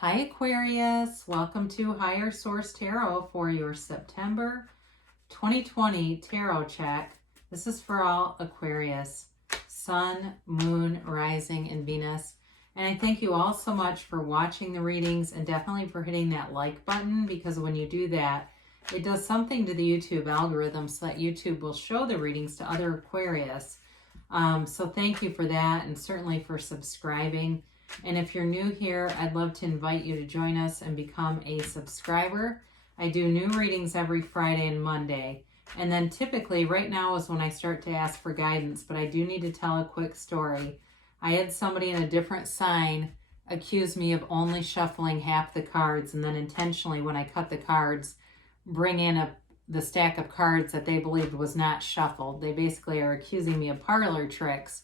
Hi Aquarius, welcome to Higher Source Tarot for your September 2020 tarot check. This is for all Aquarius, Sun, Moon, Rising, and Venus. And I thank you all so much for watching the readings and definitely for hitting that like button, because when you do that, it does something to the YouTube algorithm so that YouTube will show the readings to other Aquarius. So thank you for that, and certainly for subscribing. And if you're new here, I'd love to invite you to join us and become a subscriber. I do new readings every Friday and Monday. And then typically right now is when I start to ask for guidance, but I do need to tell a quick story. I had somebody in a different sign accuse me of only shuffling half the cards, and then intentionally, when I cut the cards, bring in the stack of cards that they believed was not shuffled. They basically are accusing me of parlor tricks.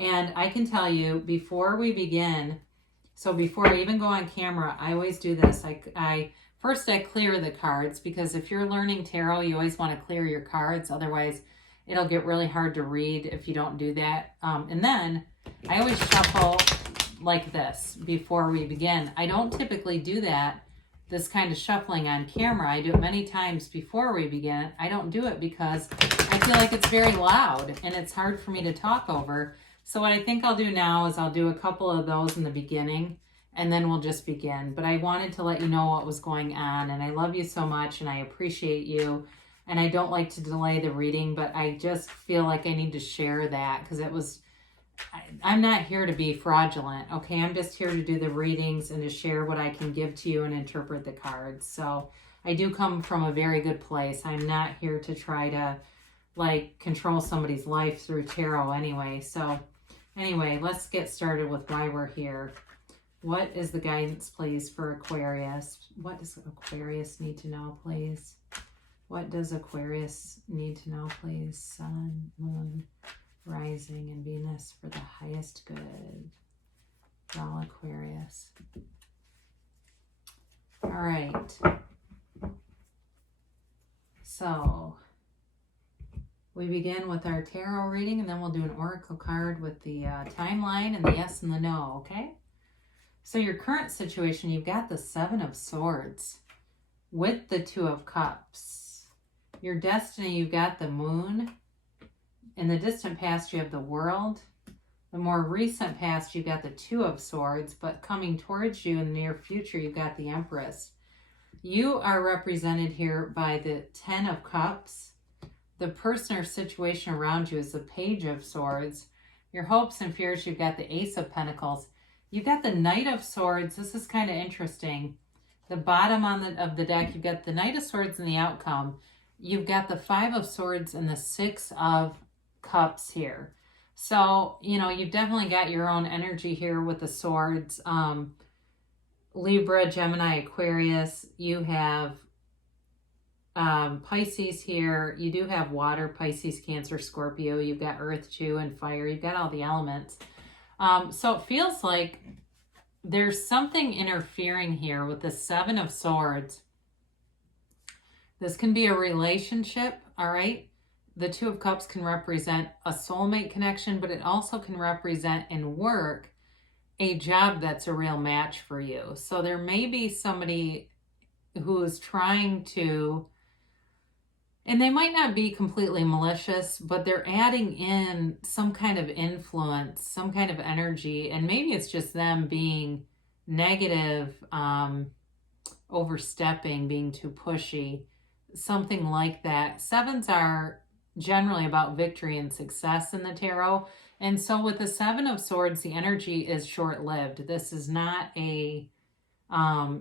And I can tell you, before we begin, so before I even go on camera, I always do this. First I clear the cards, because if you're learning tarot, you always want to clear your cards. Otherwise, it'll get really hard to read if you don't do that. And then I always shuffle like this before we begin. I don't typically do that, this kind of shuffling on camera. I do it many times before we begin. I don't do it because I feel like it's very loud and it's hard for me to talk over. So what I think I'll do now is I'll do a couple of those in the beginning, and then we'll just begin. But I wanted to let you know what was going on, and I love you so much, and I appreciate you. And I don't like to delay the reading, but I just feel like I need to share that, because I'm not here to be fraudulent, okay? I'm just here to do the readings and to share what I can give to you and interpret the cards. So I do come from a very good place. I'm not here to try to control somebody's life through tarot anyway. So anyway, let's get started with why we're here. What is the guidance, please, for Aquarius? What does Aquarius need to know, please? What does Aquarius need to know, please? Sun, Moon, Rising, and Venus for the highest good. For all Aquarius. All right. So we begin with our tarot reading, and then we'll do an oracle card with the timeline and the yes and the no, okay? So your current situation, you've got the Seven of Swords with the Two of Cups. Your destiny, you've got the Moon. In the distant past, you have the World. The more recent past, you've got the Two of Swords, but coming towards you in the near future, you've got the Empress. You are represented here by the Ten of Cups. The person or situation around you is the Page of Swords. Your hopes and fears, you've got the Ace of Pentacles. You've got the Knight of Swords. This is kind of interesting. The bottom of the deck, you've got the Knight of Swords and the outcome. You've got the Five of Swords and the Six of Cups here. So, you've definitely got your own energy here with the swords. Libra, Gemini, Aquarius. You have Pisces here. You do have water, Pisces, Cancer, Scorpio. You've got earth too, and fire. You've got all the elements. So it feels like there's something interfering here with the Seven of Swords. This can be a relationship, all right? The Two of Cups can represent a soulmate connection, but it also can represent in work a job that's a real match for you. So there may be somebody who is trying to, and they might not be completely malicious, but they're adding in some kind of influence, some kind of energy, and maybe it's just them being negative, overstepping, being too pushy, something like that. Sevens are generally about victory and success in the tarot. And so with the Seven of Swords, the energy is short-lived. This is not a,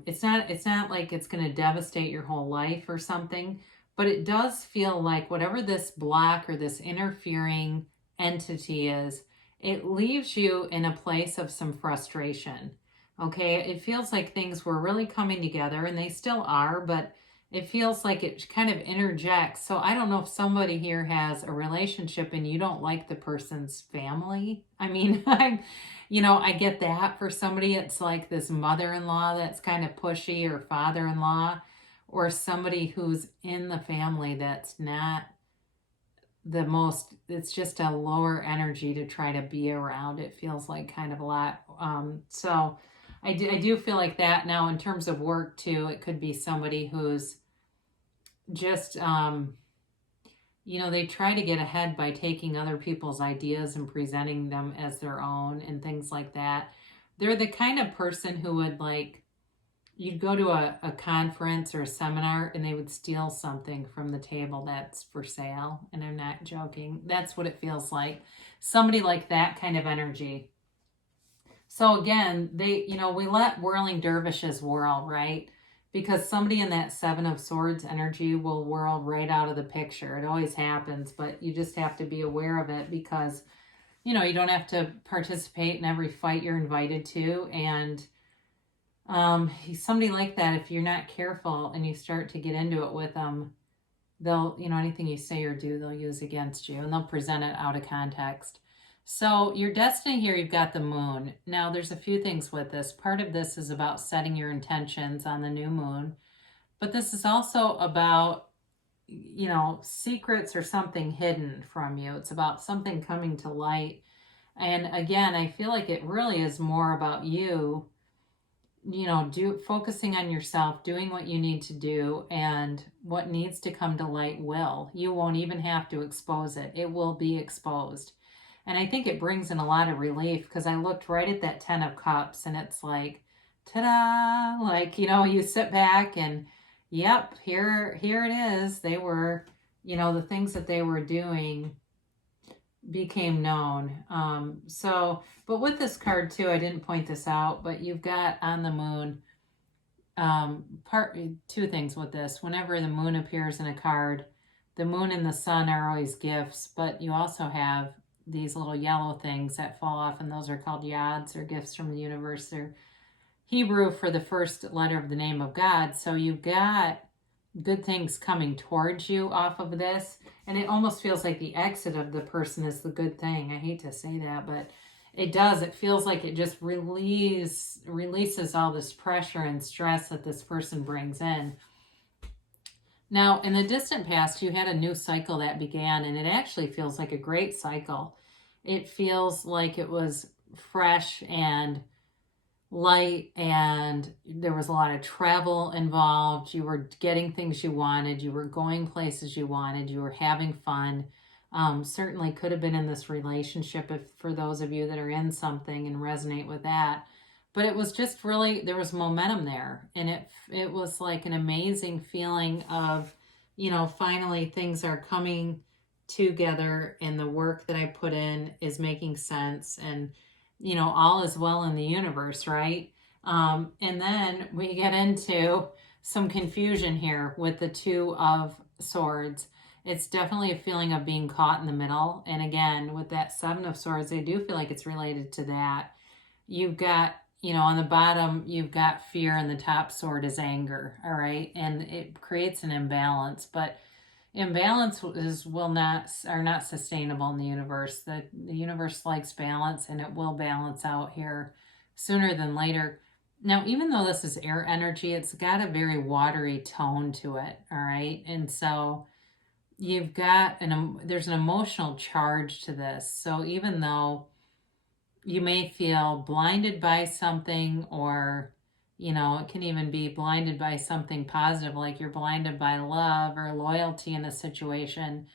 it's not like it's going to devastate your whole life or something. But it does feel like whatever this block or this interfering entity is, it leaves you in a place of some frustration, okay? It feels like things were really coming together, and they still are, but it feels like it kind of interjects. So I don't know if somebody here has a relationship and you don't like the person's family. I mean, I get that. For somebody, it's like this mother-in-law that's kind of pushy, or father-in-law, or somebody who's in the family that's not the most, it's just a lower energy to try to be around. It feels like kind of a lot. So I do feel like that. Now, in terms of work too, it could be somebody who's just, they try to get ahead by taking other people's ideas and presenting them as their own and things like that. They're the kind of person who would like, you'd go to a conference or a seminar and they would steal something from the table that's for sale. And I'm not joking. That's what it feels like. Somebody like that kind of energy. So again, we let whirling dervishes whirl, right? Because somebody in that Seven of Swords energy will whirl right out of the picture. It always happens, but you just have to be aware of it because, you don't have to participate in every fight you're invited to. And somebody like that, if you're not careful and you start to get into it with them, they'll, anything you say or do, they'll use against you and they'll present it out of context. So your destiny here, you've got the moon. Now there's a few things with this. Part of this is about setting your intentions on the new moon, but this is also about, secrets or something hidden from you. It's about something coming to light. And again, I feel like it really is more about you, focusing on yourself, doing what you need to do, and what needs to come to light will. You won't even have to expose it. It will be exposed. And I think it brings in a lot of relief because I looked right at that 10 of Cups and it's like, ta-da! Like, you sit back and, yep, here it is. They were, the things that they were doing became known. But with this card too, I didn't point this out, but you've got on the moon, two things with this. Whenever the moon appears in a card, the moon and the sun are always gifts, but you also have these little yellow things that fall off, and those are called yads, or gifts from the universe. They're Hebrew for the first letter of the name of God. So you've got good things coming towards you off of this, and it almost feels like the exit of the person is the good thing. I hate to say that, but it does. It feels like it just releases all this pressure and stress that this person brings in. Now, in the distant past, you had a new cycle that began, and it actually feels like a great cycle. It feels like it was fresh and light, and there was a lot of travel involved. You were getting things you wanted. You were going places you wanted. You were having fun. Certainly could have been in this relationship if for those of you that are in something and resonate with that. But it was just really, there was momentum there. And it was like an amazing feeling of, finally things are coming together and the work that I put in is making sense. And, all is well in the universe, right? And then we get into some confusion here with the Two of Swords. It's definitely a feeling of being caught in the middle. And again, with that Seven of Swords, I do feel like it's related to that. You've got, on the bottom, you've got fear, and the top sword is anger, all right? And it creates an imbalance, but imbalances are not sustainable in the universe. The universe likes balance, and it will balance out here sooner than later. Now, even though this is air energy, it's got a very watery tone to it, all right? And so you've got there's an emotional charge to this. So even though you may feel blinded by something, or, it can even be blinded by something positive, like you're blinded by love or loyalty in a situation.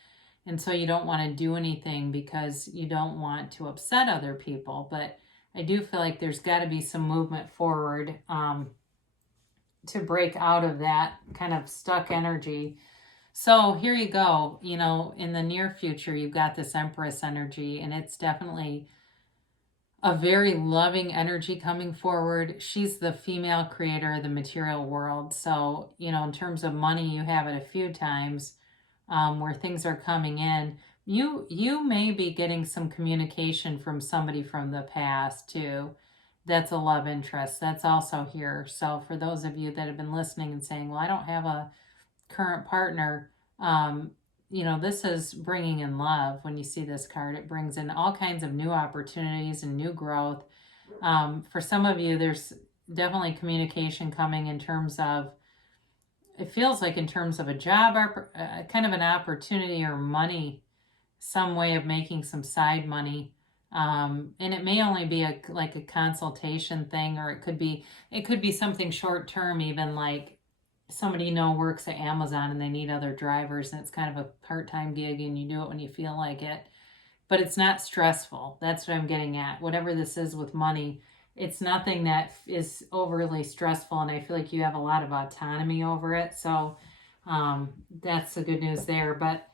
And so you don't want to do anything because you don't want to upset other people. But I do feel like there's got to be some movement forward to break out of that kind of stuck energy. So here you go, in the near future, you've got this Empress energy, and it's definitely a very loving energy coming forward. She's the female creator of the material world. So, in terms of money, you have it a few times where things are coming in. You may be getting some communication from somebody from the past too. That's a love interest. That's also here. So for those of you that have been listening and saying, well, I don't have a current partner, this is bringing in love. When you see this card, it brings in all kinds of new opportunities and new growth. For some of you, there's definitely communication coming in terms of, it feels like in terms of a job, kind of an opportunity or money, some way of making some side money. And it may only be like a consultation thing, or it could be something short term, even like somebody works at Amazon and they need other drivers, and it's kind of a part-time gig and you do it when you feel like it. But it's not stressful. That's what I'm getting at. Whatever this is with money, it's nothing that is overly stressful, and I feel like you have a lot of autonomy over it. So that's the good news there. But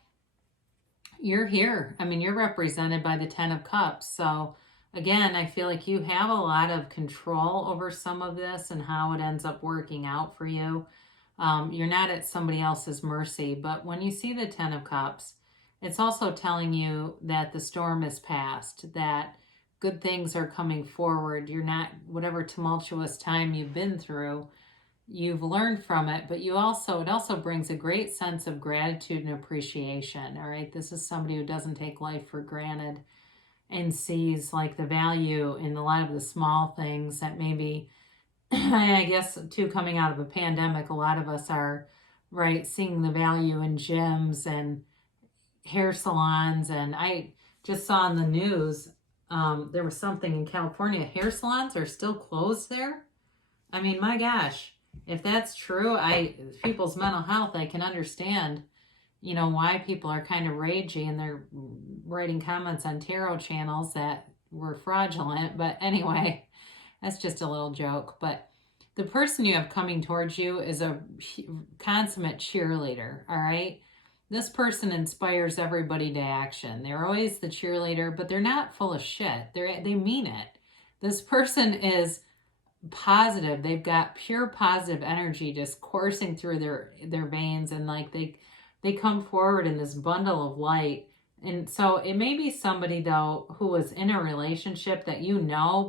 you're here. I mean, you're represented by the 10 of Cups. So again, I feel like you have a lot of control over some of this and how it ends up working out for you. You're not at somebody else's mercy. But when you see the 10 of Cups, it's also telling you that the storm is past, that good things are coming forward. You're not, whatever tumultuous time you've been through, you've learned from it, but it also brings a great sense of gratitude and appreciation. All right. This is somebody who doesn't take life for granted and sees like the value in a lot of the small things that maybe, I guess too, coming out of a pandemic, a lot of us are seeing the value in gyms and hair salons. And I just saw in the news, there was something in California, hair salons are still closed there. I mean, my gosh, if that's true, people's mental health, I can understand, why people are kind of ragey and they're writing comments on tarot channels that were fraudulent. But anyway, that's just a little joke. But the person you have coming towards you is a consummate cheerleader, all right? This person inspires everybody to action. They're always the cheerleader, but they're not full of shit. They mean it. This person is positive. They've got pure positive energy just coursing through their veins, and like they come forward in this bundle of light. And so it may be somebody though who was in a relationship that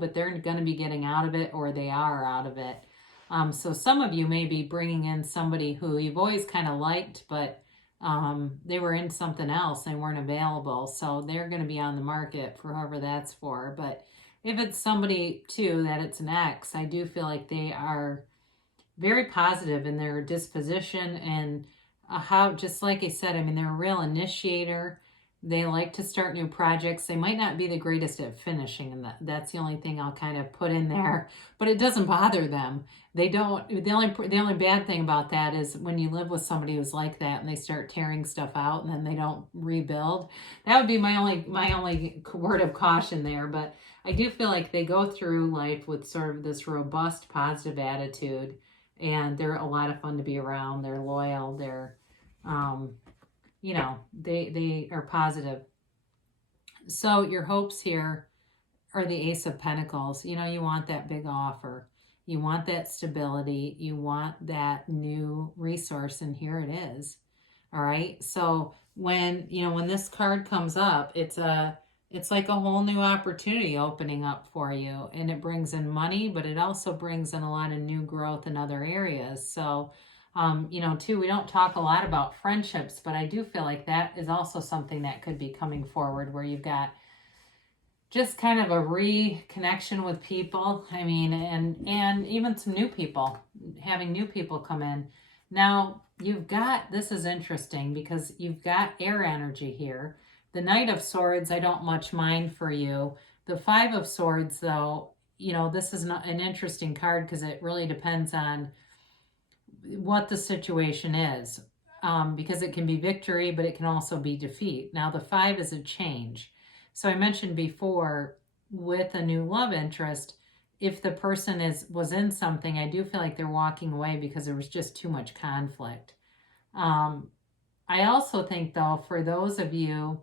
but they're going to be getting out of it, or they are out of it. So some of you may be bringing in somebody who you've always kind of liked, but they were in something else and weren't available. So they're going to be on the market for whoever that's for. But if it's somebody too, that it's an ex, I do feel like they are very positive in their disposition and just like I said, I mean, they're a real initiator. They like to start new projects. They might not be the greatest at finishing, and that's the only thing I'll kind of put in there, but it doesn't bother them. They don't, the only bad thing about that is when you live with somebody who's like that and they start tearing stuff out and then they don't rebuild. That would be my only word of caution there. But I do feel like they go through life with sort of this robust, positive attitude, and they're a lot of fun to be around. They're loyal. They're, they are positive. So your hopes here are the Ace of Pentacles. You want that big offer. You want that stability. You want that new resource, and here it is. All right. So when this card comes up, it's like a whole new opportunity opening up for you, and it brings in money, but it also brings in a lot of new growth in other areas. So too, we don't talk a lot about friendships, but I do feel like that is also something that could be coming forward, where you've got just kind of a reconnection with people. I mean, and even some new people, having new people come in. Now, this is interesting because you've got air energy here. The Knight of Swords, I don't much mind for you. The Five of Swords, though, this is an interesting card because it really depends on what the situation is, because it can be victory, but it can also be defeat. Now, the Five is a change. So I mentioned before, with a new love interest, if the person was in something, I do feel like they're walking away because there was just too much conflict. I also think, though, for those of you,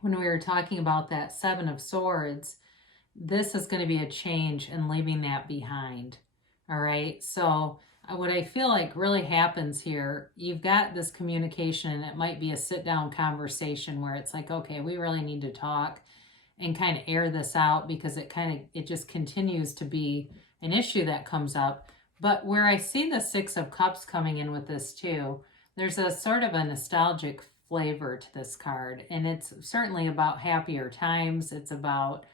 when we were talking about that Seven of Swords, this is going to be a change and leaving that behind. All right. So what I feel like really happens here, you've got this communication, and it might be a sit-down conversation where it's like, okay, we really need to talk and kind of air this out, because it just continues to be an issue that comes up. But where I see the Six of Cups coming in with this too, there's a sort of a nostalgic flavor to this card, and it's certainly about happier times. It's about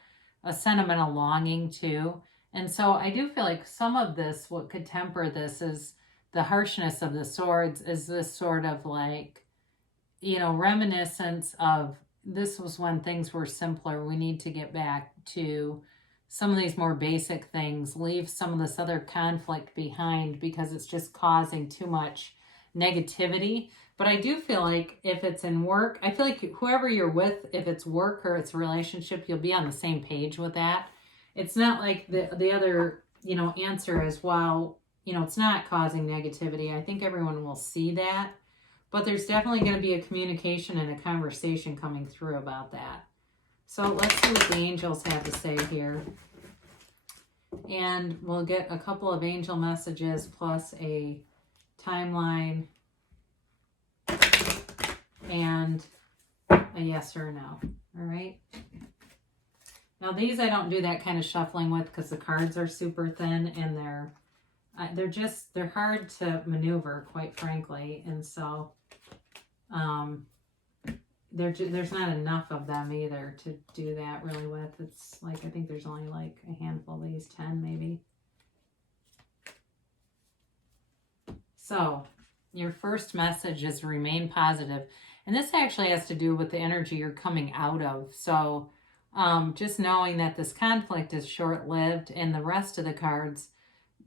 a sentimental longing too. And so I do feel like some of this, what could temper this, is the harshness of the swords, is this sort of like, reminiscence of this was when things were simpler. We need to get back to some of these more basic things, leave some of this other conflict behind because it's just causing too much negativity. But I do feel like if it's in work, I feel like whoever you're with, if it's work or it's a relationship, you'll be on the same page with that. It's not like the other, answer is, well, it's not causing negativity. I think everyone will see that. But there's definitely going to be a communication and a conversation coming through about that. So let's see what the angels have to say here. And we'll get a couple of angel messages plus a timeline and a yes or a no. All right. Now these I don't do that kind of shuffling with because the cards are super thin and they're hard to maneuver, quite frankly. And so there's not enough of them either to do that really with. It's like, I think there's only like a handful of these, 10 maybe. So your first message is remain positive. And this actually has to do with the energy you're coming out of. So just knowing that this conflict is short-lived, and the rest of the cards,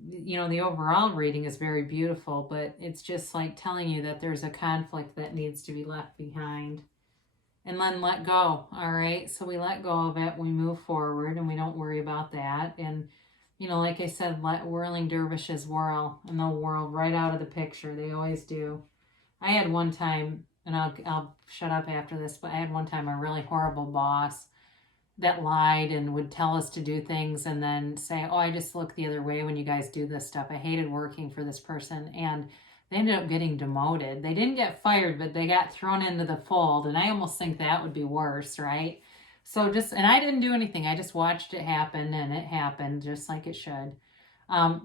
the overall reading is very beautiful, but it's just like telling you that there's a conflict that needs to be left behind. And then let go, all right? So we let go of it, we move forward, and we don't worry about that. And, like I said, let whirling dervishes whirl, and they'll whirl right out of the picture. They always do. I had one time, and I'll shut up after this, but I had one time a really horrible boss that lied and would tell us to do things and then say, oh, I just look the other way when you guys do this stuff. I hated working for this person. And they ended up getting demoted. They didn't get fired, but they got thrown into the fold. And I almost think that would be worse, right? So and I didn't do anything. I just watched it happen, and it happened just like it should.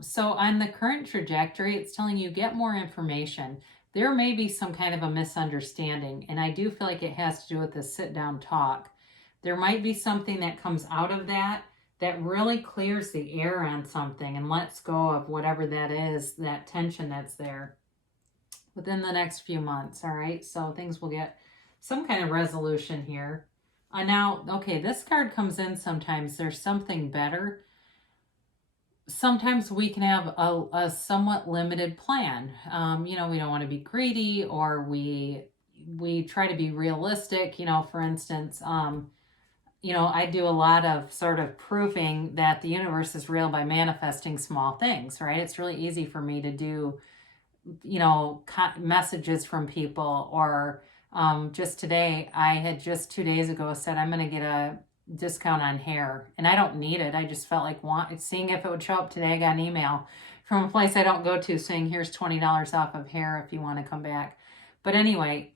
So on the current trajectory, it's telling you get more information. There may be some kind of a misunderstanding, and I do feel like it has to do with this sit-down talk. There might be something that comes out of that really clears the air on something and lets go of whatever that is, that tension that's there within the next few months, all right? So things will get some kind of resolution here. Now, okay, this card comes in sometimes. There's something better. Sometimes we can have a somewhat limited plan. We don't want to be greedy, or we try to be realistic. For instance, I do a lot of sort of proving that the universe is real by manifesting small things, right? It's really easy for me to do, messages from people, or just today, I had just 2 days ago said, I'm going to get a discount on hair, and I don't need it. I just felt like seeing if it would show up today. I got an email from a place I don't go to saying, here's $20 off of hair if you want to come back. But anyway,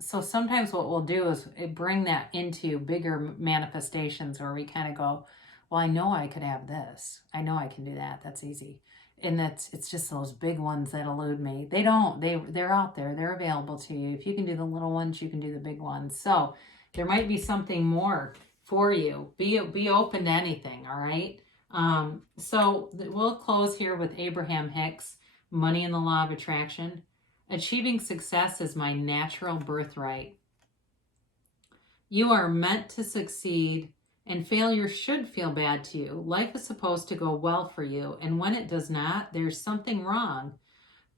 so sometimes what we'll do is bring that into bigger manifestations where we kind of go, well, I know I could have this. I know I can do that. That's easy. And it's just those big ones that elude me. They're out there. They're available to you. If you can do the little ones, you can do the big ones. So there might be something more for you. Be open to anything, all right? So we'll close here with Abraham Hicks, Money and the Law of Attraction. Achieving success is my natural birthright. You are meant to succeed, and failure should feel bad to you. Life is supposed to go well for you, and when it does not, there's something wrong.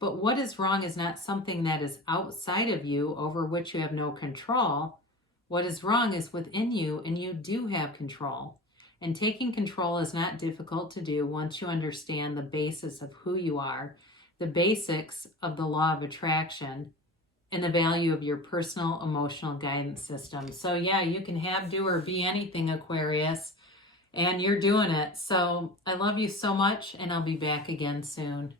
But what is wrong is not something that is outside of you, over which you have no control. What is wrong is within you, and you do have control. And taking control is not difficult to do once you understand the basis of who you are, the basics of the law of attraction, and the value of your personal emotional guidance system. So yeah, you can have, do, or be anything, Aquarius, and you're doing it. So I love you so much, and I'll be back again soon.